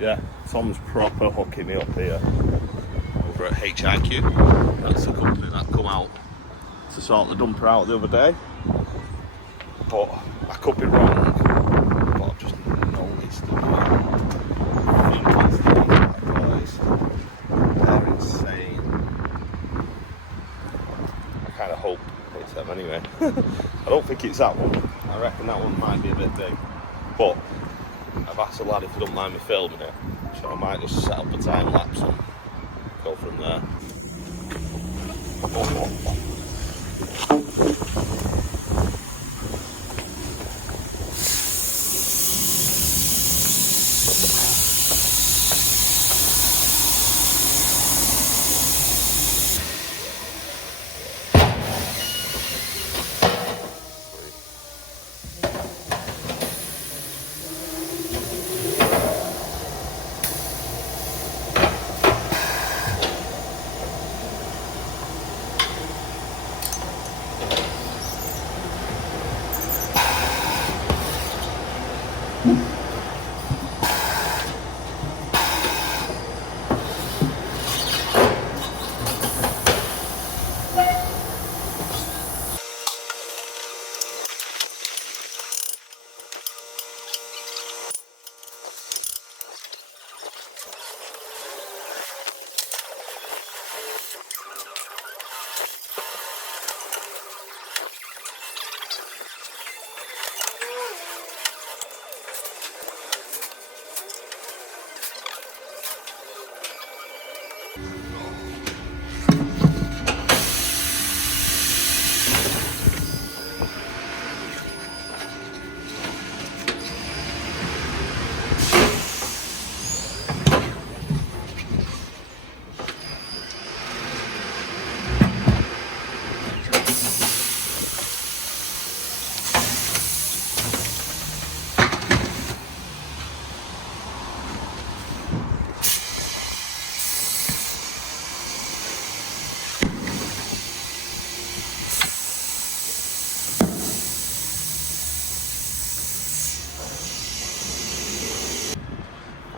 Yeah, Tom's proper hooking me up here over at HIQ. That's the company that come out to sort the dumper out the other day. But I could be wrong, but I've just noticed that I think it's the boys. They're insane. I kind of hope it's them anyway. I don't think it's that one. I reckon that one might be a bit big. But I've asked the lad if he don't mind me filming it, so I might just set up a time lapse and go from there.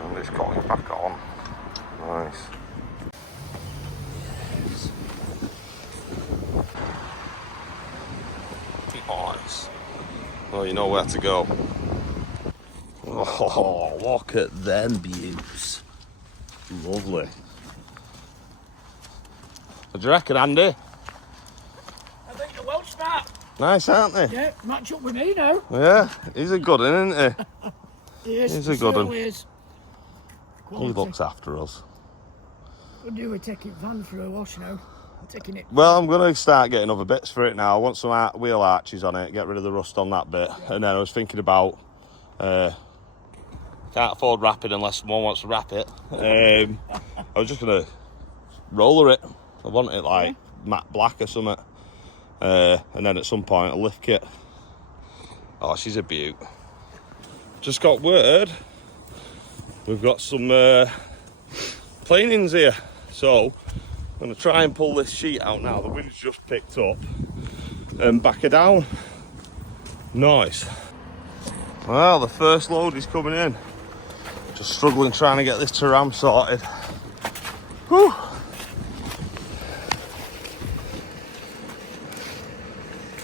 And it's cutting back on. Nice. Yes. Nice. Well, you know where to go. Oh, look at them views. Lovely. What do you reckon, Andy? I think they're well smart. Nice, aren't they? Yeah, match up with me now. Yeah, he's a good one, isn't he? Yes, He's a good one. He looks after us. What do we take it van for a wash now? Taking it. Well, I'm going to start getting other bits for it now. I want some wheel arches on it, get rid of the rust on that bit. Yeah. And then I was thinking about, can't afford wrapping unless someone wants to wrap it. I was just going to roller it. I want it like matte black or something. And then at some point a lift kit. Oh, she's a beaut. Just got word we've got some planings here, so I'm going to try and pull this sheet out now. The wind's just picked up and back her down. Nice. Well, the first load is coming in. Just struggling trying to get this to ram sorted. Whew.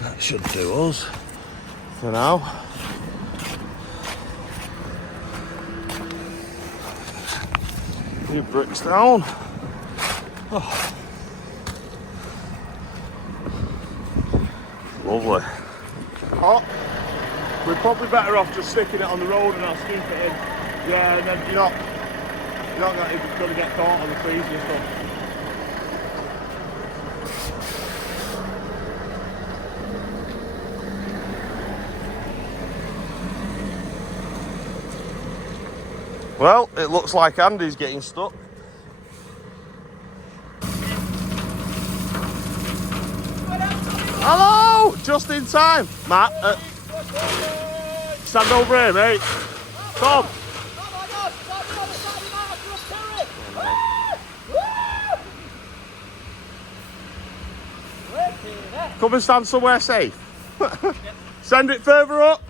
That should do us for now. Few bricks down. Oh. Lovely. Oh, we're probably better off just sticking it on the road and I'll scoop it in. Yeah, and then you're not going to get caught on the trees and stuff. Well, it looks like Andy's getting stuck. Hello! Just in time. Matt, stand over here, mate. Tom. Come and stand somewhere safe. Send it further up.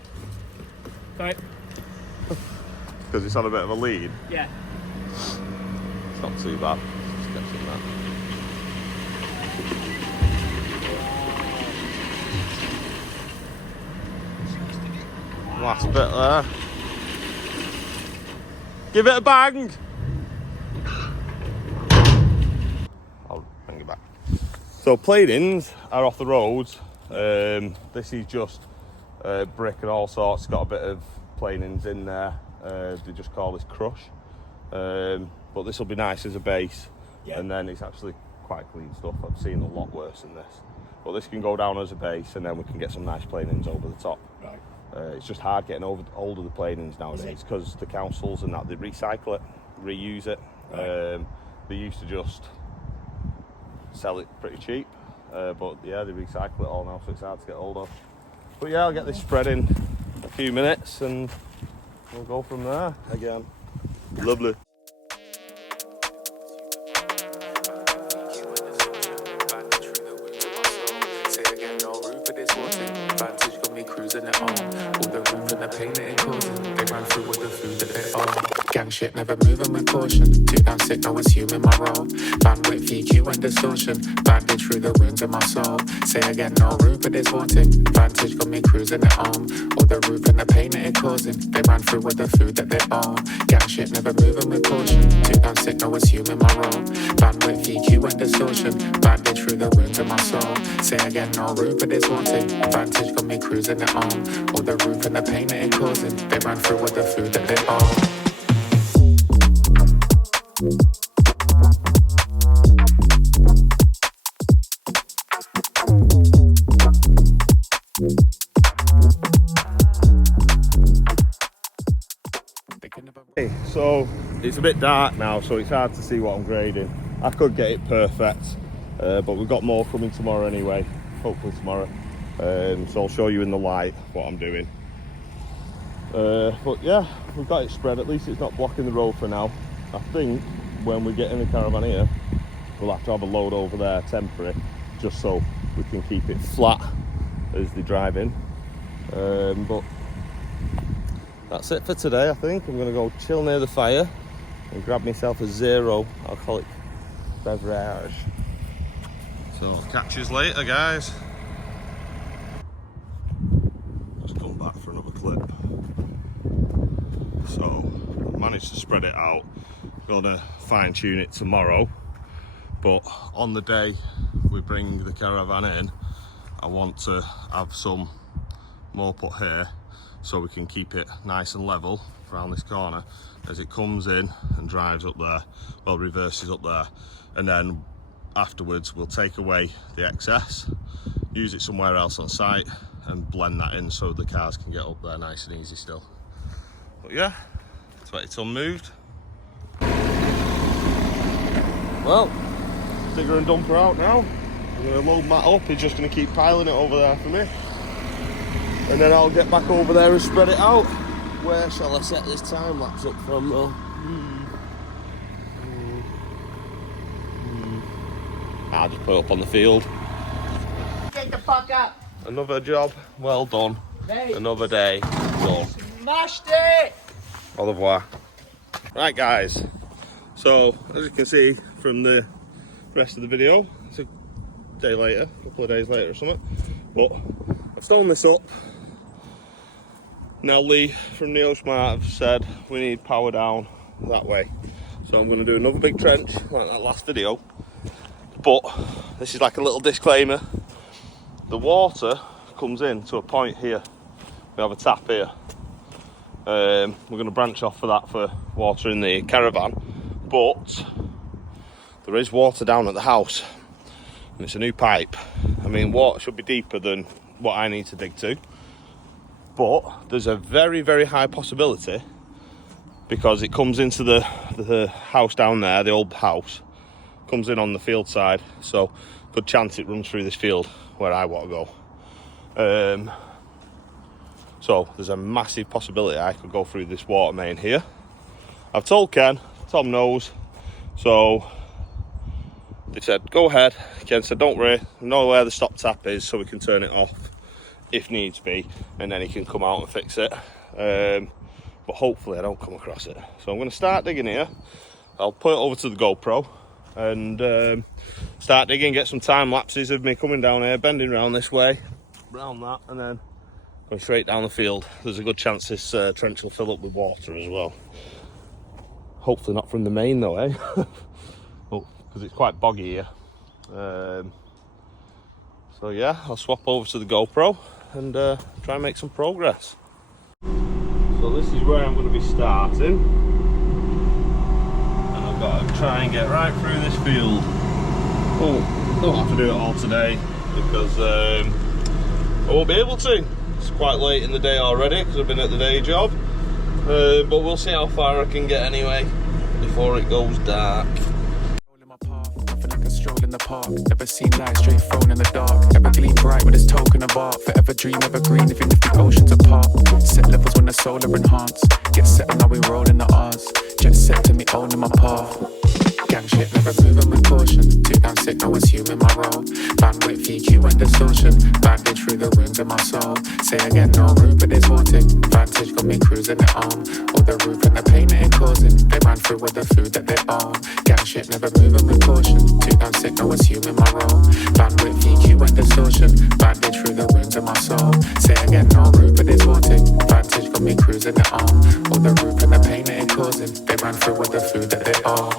Right. because it's on a bit of a lead. Yeah. It's not too bad. Just catching that. Last bit there. Give it a bang! I'll bring it back. So planings are off the roads. This is just brick and all sorts. Got a bit of planings in there. They just call this crush. But this will be nice as a base. Yeah. And then it's actually quite clean stuff. I've seen a lot worse than this. But this can go down as a base, and then we can get some nice planings over the top. Right. It's just hard getting hold of the planings nowadays because the councils and that, they recycle it, reuse it. Right. They used to just sell it pretty cheap, but yeah, they recycle it all now, so it's hard to get hold of. But yeah, I'll get this spread in a few minutes and we'll go from there again. Lovely. Gang shit, never moving with caution. Too damn sick, no one's human my role. Bandwidth, EQ and distortion. Bandage through the wounds of my soul. Say again, no room for this haunting. Vantage got me cruising at home. All the roof and the pain that it causing. They ran through with the food that they own. Gang shit, never moving with caution. Too damn sick, no one's human my role. Bandwidth, EQ and distortion. Bandage through the wounds of my soul. Say again, no room for this haunting. Vantage got me cruising at home. All the roof and the pain that it causing. They ran through with the food that they own. So it's a bit dark now, so it's hard to see what I'm grading. I could get it perfect, but we've got more coming tomorrow anyway, hopefully tomorrow. So I'll show you in the light what I'm doing. But yeah, we've got it spread. At least it's not blocking the road for now. I think when we get in the caravan here, we'll have to have a load over there temporary, just so we can keep it flat as they drive in. But that's it for today. I think I'm gonna go chill near the fire and grab myself a zero alcoholic beverage. So catch you later, guys. Just come back for another clip. So I managed to spread it out. Gonna fine tune it tomorrow, but on the day we bring the caravan in, I want to have some more put here so we can keep it nice and level around this corner as it comes in and drives up there, well, reverses up there, and then afterwards we'll take away the excess, use it somewhere else on site and blend that in so the cars can get up there nice and easy still. But yeah, 20 ton moved. Well, digger and dumper out now. I'm going to load Matt up, he's just going to keep piling it over there for me. And then I'll get back over there and spread it out. Where shall I set this time lapse up from though? I'll just put it up on the field. Get the fuck up. Another job, well done. Mate. Another day, done. Smashed it! Au revoir. Right guys, so as you can see from the rest of the video, it's a day later, a couple of days later or something, but I've stolen this up. Now Lee from NeoSmart have said we need power down that way, so I'm going to do another big trench like that last video, but this is like a little disclaimer. The water comes in to a point here. We have a tap here. We're going to branch off for that for water in the caravan, but there is water down at the house and it's a new pipe. I mean, water should be deeper than what I need to dig to, but there's a very, very high possibility, because it comes into the house down there, the old house, comes in on the field side, so good chance it runs through this field where I want to go. So there's a massive possibility I could go through this water main here. I've told Ken, Tom knows, so they said go ahead. Ken said don't worry, I know where the stop tap is so we can turn it off if needs be, and then he can come out and fix it. But but hopefully I don't come across it. So I'm going to start digging here. I'll put it over to the GoPro and start digging, get some time lapses of me coming down here, bending around this way, round that, and then going straight down the field. There's a good chance this trench will fill up with water as well. Hopefully not from the main though, eh? Oh, because it's quite boggy here. So yeah, I'll swap over to the GoPro and try and make some progress. So this is where I'm going to be starting. And I've got to try and get right through this field. Oh, don't have to do it all today because I won't be able to. It's quite late in the day already because I've been at the day job. But we'll see how far I can get anyway before it goes dark. Stroll in the park, never seen light straight thrown in the dark. Ever gleam bright with its token of art. Forever dream, evergreen, even if the oceans apart. Set levels when the solar enhance. Get set on how we roll in the R's. Jet set to me owning my path. Gang shit, never moving with caution. Too damn sick, no one's human my role. Bandwidth, EQ and distortion. Bandage through the wounds of my soul. Say again, no room for this haunting. Vantage got me cruising it on. All the roof and the pain it causing. They ran through with the food that they own. Gang shit, never moving with caution. Too damn sick, no one's human my role. Bandwidth, EQ and distortion. Bandage through the wounds of my soul. Say again, no room for this haunting. Vantage got me cruising it on. All the roof and the pain it causing. They ran through with the food that they own.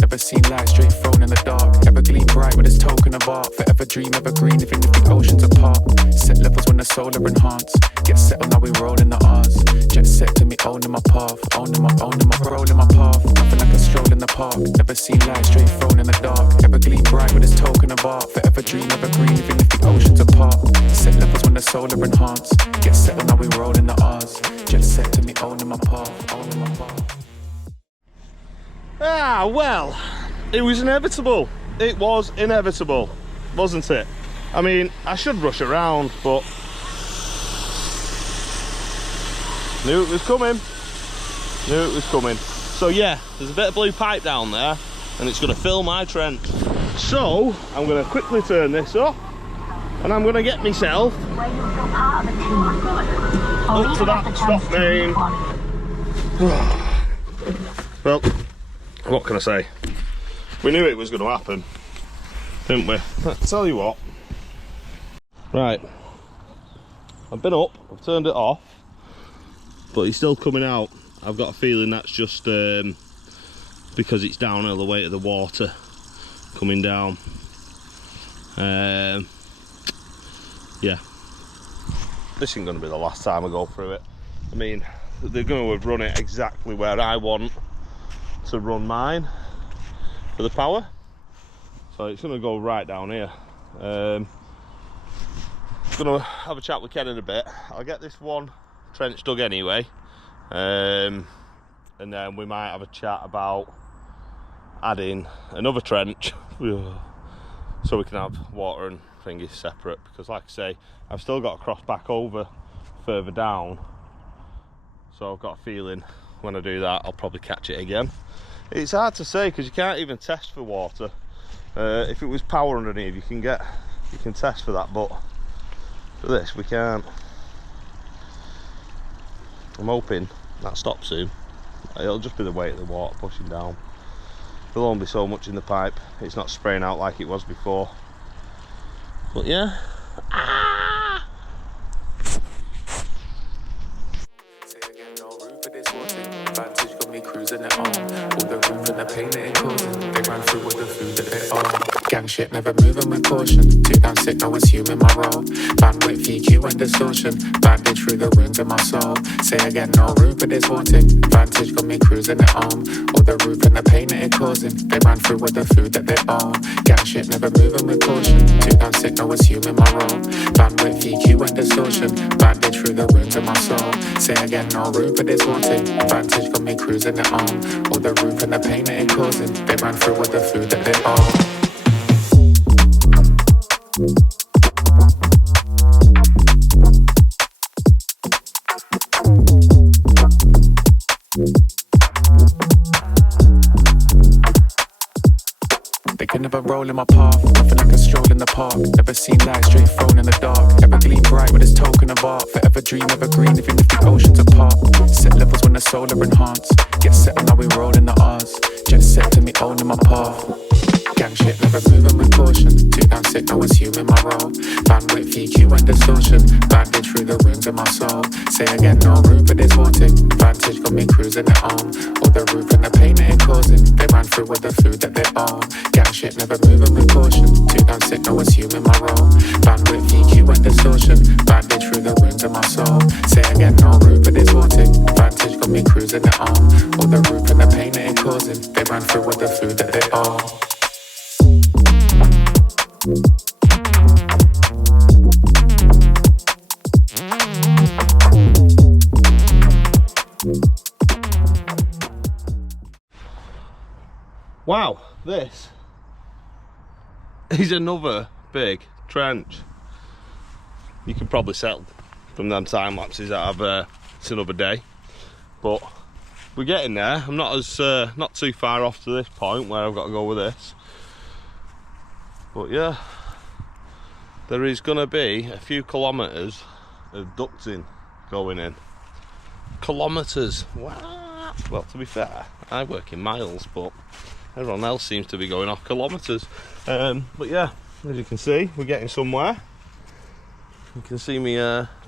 Never seen light straight thrown in the dark. Ever gleam bright with its token of art. Forever dream, evergreen, even if the oceans apart. Set levels when the solar enhance. Get set on how we roll in the R's. Jet set to me owning my path. Owning my rolling my path. Nothing like a stroll in the park. Never seen light straight thrown in the dark. Ever gleam bright with its token of art. Forever dream, evergreen, even if the oceans apart. Set levels when the solar enhance. Get set on how we roll in the R's. Jet set to me owning my path. Owning my path. Ah, well, it was inevitable. It was inevitable, wasn't it? I mean, I should rush around, but knew it was coming. Knew it was coming. So yeah, there's a bit of blue pipe down there, and it's going to fill my trench. So I'm going to quickly turn this off, and I'm going to get myself up to that stop main. Well, what can I say? We knew it was going to happen, didn't we? I'll tell you what. Right, I've been up, I've turned it off, but he's still coming out. I've got a feeling that's just because it's downhill, the weight of the water coming down. Yeah, this isn't going to be the last time I go through it. I mean, they're going to have run it exactly where I want to run mine for the power, so it's going to go right down here. I'm going to have a chat with Ken in a bit. I'll get this one trench dug anyway, and then we might have a chat about adding another trench so we can have water and thingies separate, because like I say, I've still got to cross back over further down, so I've got a feeling when I do that I'll probably catch it again. It's hard to say because you can't even test for water. If it was power underneath, you can test for that, but for this we can't. I'm hoping that stops soon. It'll just be the weight of the water pushing down. There'll only be so much in the pipe. It's not spraying out like it was before. But yeah. cruising it on. All the roof and the pain that it causing. They ran through with the food that they own. Gang shit, never moving with caution. Too damn sick, no assuming my role. Bandwidth, EQ and distortion. Bandage through the wounds of my soul. Say again, no room for this haunting. Vantage got me cruising it home. All the roof and the pain that it causing. They ran through with the food that they own. Gang shit, never moving with caution. Too damn sick, no assuming my role. Bandwidth, EQ and distortion. Bandage through the wounds of my soul. Say again, no room for this haunting. Vantage got me cruising it home. All the roof and the pain that it causing. They ran through with the food that they own. They could never roll in my path, nothing like a stroll in the park. Never seen light straight thrown in the dark. Ever gleam bright with this token of art. Forever dream, evergreen, even if the oceans apart. Set levels when the soul are enhanced. Get set on how we roll in the R's. Jet set to me owning my path. Gang shit, never moving with caution. Too damn sick, no assuming my role. Bandwidth, EQ and distortion. Bandage through the wounds of my soul. Say again, no room for this haunting. Vantage got me cruising it home. All the roof and the pain that it causing. They ran through with the food that they own. Gang shit, never moving with caution. Too damn sick, no assuming my role. Bandwidth, EQ and distortion. Bandage through the wounds of my soul. Say again, no room for this haunting. Vantage got me cruising it home. All the roof and the pain that it causing. They ran through with the food that they own. Wow, this is another big trench. You can probably tell from them time lapses that it's another day, but we're getting there. I'm not too far off to this point where I've got to go with this. But yeah, there is going to be a few kilometres of ducting going in. Kilometres, wow. Well, to be fair, I work in miles, but everyone else seems to be going off kilometres. But yeah, as you can see, we're getting somewhere. You can see me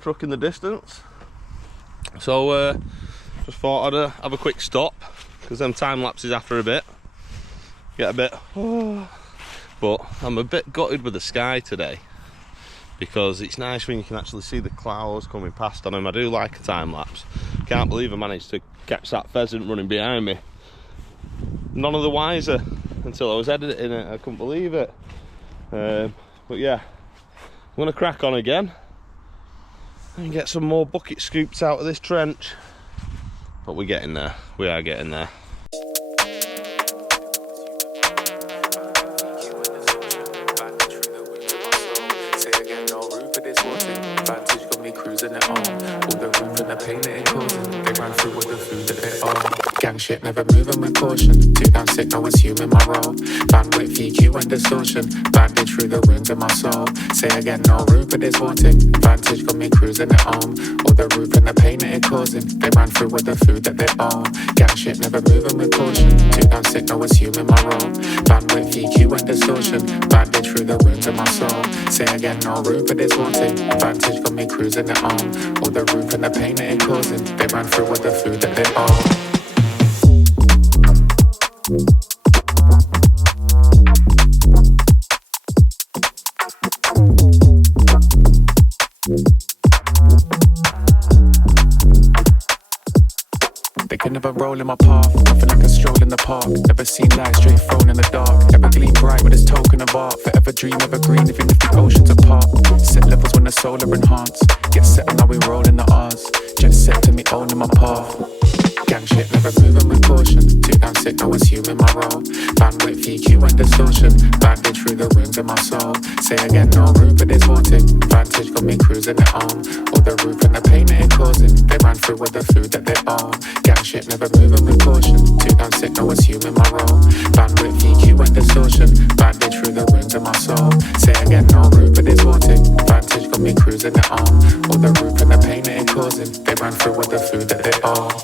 truck in the distance. So just thought I'd have a quick stop, because them time lapses after a bit get a bit... But I'm a bit gutted with the sky today, because it's nice when you can actually see the clouds coming past on them. I do like a time lapse. Can't believe I managed to catch that pheasant running behind me. None of the wiser until I was editing it. I couldn't believe it. But yeah, I'm going to crack on again and get some more bucket scoops out of this trench. But we're getting there. We are getting there. Gang shit, never moving with caution. Too damn sick, no assuming my role. Bandwidth, EQ and distortion. Bandage through the wounds of my soul. Say again, no room for this haunting. Vantage got me cruising it home. All the roof and the pain that it causing. They ran through with the food that they own. Gang shit, never moving with caution. Too damn sick, no assuming my role. Bandwidth, EQ and distortion. Bandage through the wounds of my soul. Say again, no room for this haunting. Vantage got me cruising it home. All the roof and the pain that it causing. They ran through with the food that they own. They could never roll in my path, nothing like a stroll in the park. Never seen light straight thrown in the dark. Ever gleam bright with this token of art. Forever dream, evergreen, even if the oceans apart. Set levels when the soul are enhanced. Get set on how we roll in the R's. Jet set to me owning my path. Gang shit, never moving with caution. Too damn sick, no assuming my role. Bandwidth, EQ and distortion. Bandage through the wounds of my soul. Say again, no room for this haunting. Vantage got me cruising it home. All the roof and the pain that it causing. They ran through with the food that they own. Gang shit, never moving with caution. Too damn sick, no assuming my role. Bandwidth, EQ and distortion. Bandage through the wounds of my soul. Say again, no room for this haunting. Vantage got me cruising it home. All the roof and the pain that it causing. They ran through with the food that they own.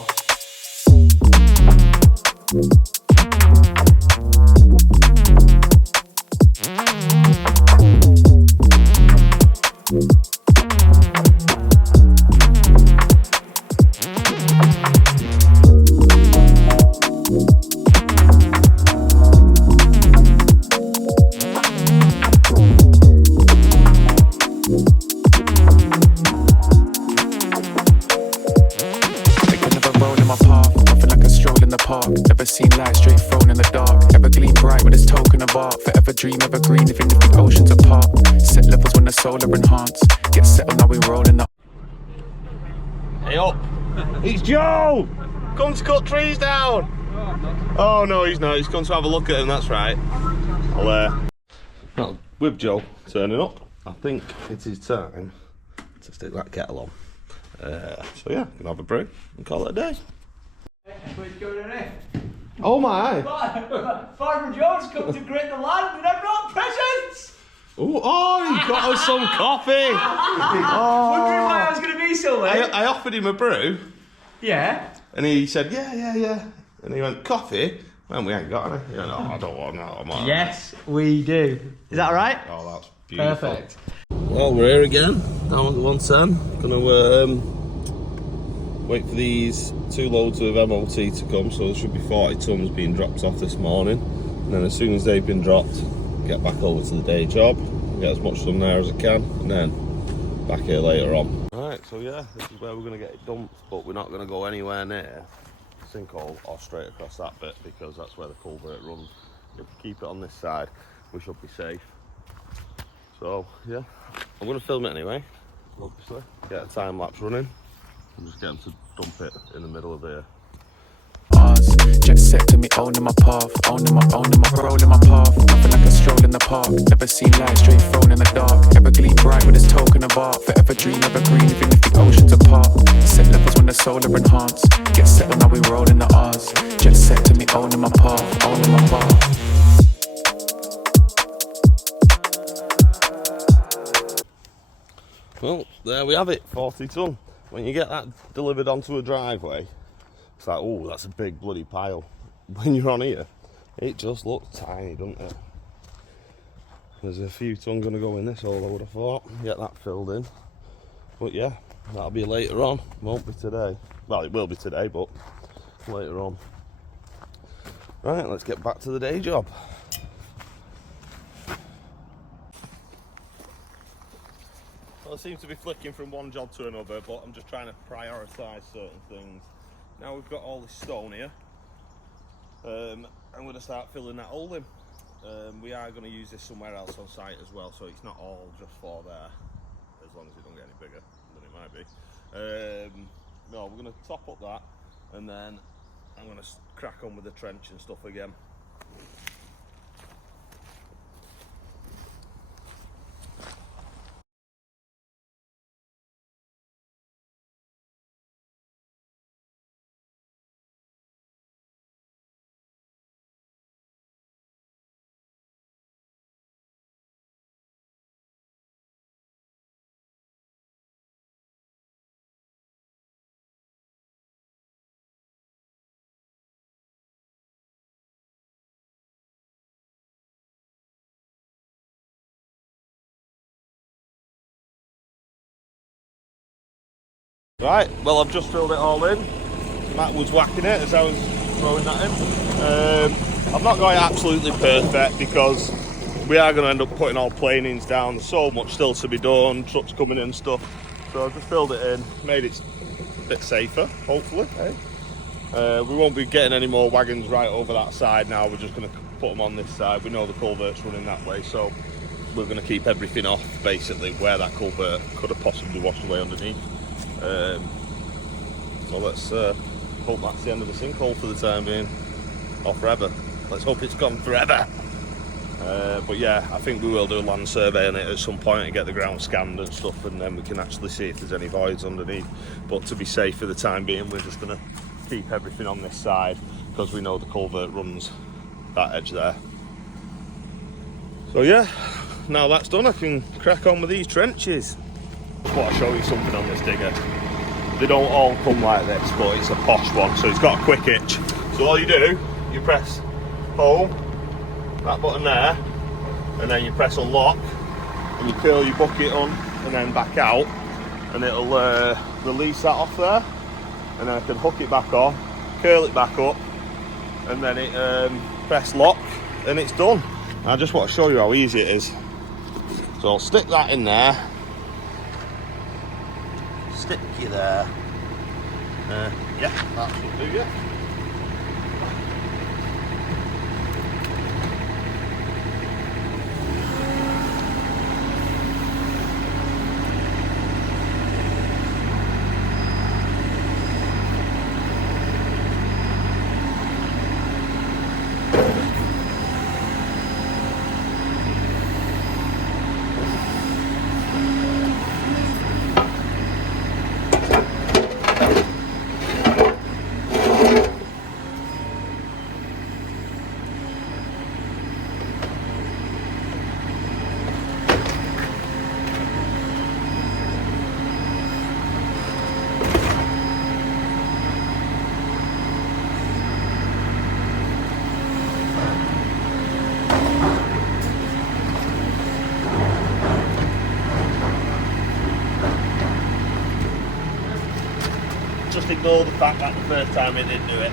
park. Never seen light straight thrown in the dark. Ever gleam bright with its token of art. Forever dream, evergreen, even if the oceans apart. Set levels when the solar enhance. Get settled, now we rolling up. Hey up! It's Joe! Come to cut trees down! Oh no, he's not. He's come to have a look at them, that's right. Well, with Joe turning up, I think it is time to stick that kettle on. So yeah, gonna have a brew and call it a day. Where's going on here? Oh my! Farmer Joe's come to grit the land and I brought presents! Ooh, oh, he got us some coffee! Wondering why I was going to be so late? I offered him a brew. Yeah. And he said, yeah. And he went, coffee? Man, we ain't got any. He went, oh, I don't want that. I'm all right. Yes, we do. Is that right? Oh, that's beautiful. Perfect. Well, we're here again, down at the 110. Gonna wait for these 2 loads of MOT to come, so there should be 40 tonnes being dropped off this morning. And then as soon as they've been dropped, get back over to the day job, get as much done there as I can, and then back here later on. Right, so yeah, this is where we're gonna get it dumped, but we're not gonna go anywhere near sinkhole or straight across that bit because that's where the culvert runs. If we keep it on this side, we should be safe. So yeah, I'm going to film it anyway, obviously, get a time lapse running and just get them to dump it in the middle of there. Jet set to me, owning my path, owning my rolling my path. Nothing like a stroll in the park. Never seen light straight thrown in the dark. Ever gleam bright with its token of art. Forever dream, evergreen, even if the oceans apart. Set levels when the solar enhance. Get settled, now we rolling the R's. Jet set to me, owning my path, owning my path. Well, there we have it, 40 tonne. When you get that delivered onto a driveway, it's like, oh, that's a big bloody pile. When you're on here, it just looks tiny, doesn't it? There's a few tonne going to go in this hole, I would have thought. Get that filled in. But yeah, that'll be later on. Won't be today. Well, it will be today, but later on. Right, let's get back to the day job. Well, I seem to be flicking from one job to another, but I'm just trying to prioritise certain things. Now we've got all this stone here. I'm going to start filling that hole in. We are going to use this somewhere else on site as well, so it's not all just for there, as long as it don't get any bigger than it might be. No, we're going to top up that, and then I'm going to crack on with the trench and stuff again. Right, well, I've just filled it all in. Matt was whacking it as I was throwing that in. I've not got it absolutely perfect because we are going to end up putting all planings down. There's so much still to be done, trucks coming in and stuff. So I've just filled it in, made it a bit safer, hopefully. We won't be getting any more wagons right over that side now. We're just going to put them on this side. We know the culvert's running that way, so we're going to keep everything off, basically, where that culvert could have possibly washed away underneath. So let's hope that's the end of the sinkhole for the time being, or forever. Let's hope it's gone forever. But yeah, I think we will do a land survey on it at some point and get the ground scanned and stuff, and then we can actually see if there's any voids underneath. But to be safe for the time being, we're just going to keep everything on this side because we know the culvert runs that edge there. So yeah, now that's done, I can crack on with these trenches. I just want to show you something on this digger. They don't all come like this, but it's a posh one, so it's got a quick hitch. So all you do, you press home, that button there, and then you press unlock, and you curl your bucket on, and then back out, and it'll release that off there, and then I can hook it back on, curl it back up, and then it press lock, and it's done. And I just want to show you how easy it is. So I'll stick that in there. Stick you there. Yeah, that should do you. just ignore the fact that the first time it didn't do it,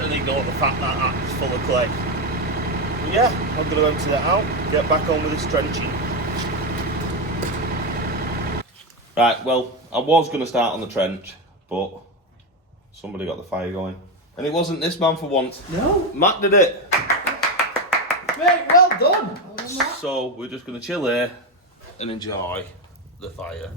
and ignore the fact that that's full of clay. But yeah, I'm going to empty that out, get back on with this trenching. Right, well, I was going to start on the trench, but somebody got the fire going. And it wasn't this man for once. No. Matt did it. Mate, well done. So we're just going to chill here and enjoy the fire.